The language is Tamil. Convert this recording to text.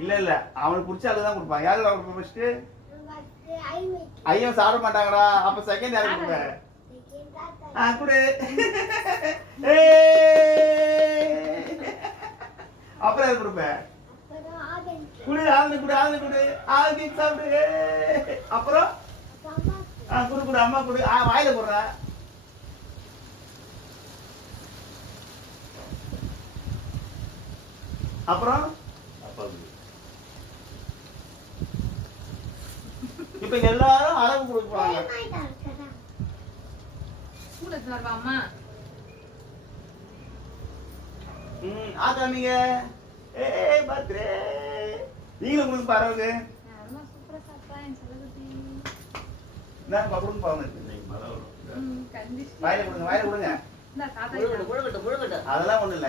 இல்ல அவனுக்கு பிடிச்ச ஆளு தான் கொடுப்பான். யாருக்கு கொடுப்பேன் ஃபர்ஸ்ட்? ஐயன் சாப்பிட மாட்டாங்கடா. அப்ப செகண்ட் யாருக்கு கொடுப்பேன்? குடு. அப்புறம் யாருக்கு கொடுப்பேன்? குடு ஆளுக்கு குடு ஆளுக்கு குடு ஆளுக்கு சாப்பிடு. அப்புறம் குடு குடு அம்மா குடு. வாயில போடுற. அப்புறம் இப்ப எல்லாரும் அளவு கொடுப்பாங்க. ஆகாமிங்க. பத்ரே நீங்களும் கொடுங்க பாருங்க. கொடுங்க பாருங்க. வாயில கொடுங்க வாயில கொடுங்க. அதெல்லாம் ஒண்ணு இல்ல.